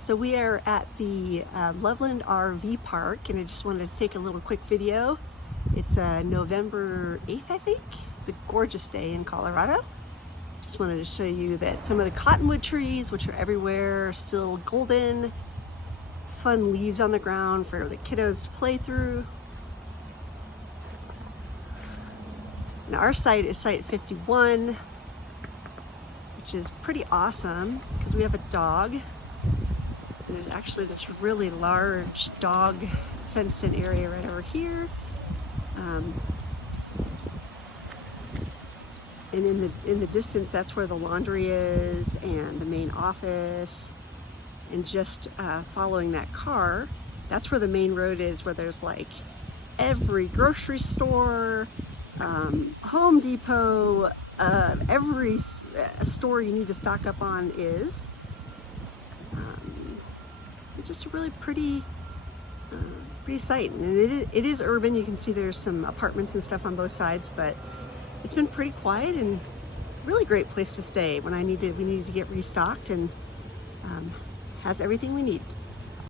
So we are at the Loveland RV Park, and I just wanted to take a little quick video. It's November 8th, I think. It's a gorgeous day in Colorado. Just wanted to show you that some of the cottonwood trees, which are everywhere, are still golden. Fun leaves on the ground for the kiddos to play through. And our site is site 51, which is pretty awesome because we have a dog. And there's actually this really large dog fenced in area right over here. And in the distance, that's where the laundry is and the main office. And just following that car, that's where the main road is, where there's like every grocery store, Home Depot, every store you need to stock up on is. It's just a really pretty site, and it is urban. You can see there's some apartments and stuff on both sides, but it's been pretty quiet and really great place to stay when we needed to get restocked, and has everything we need.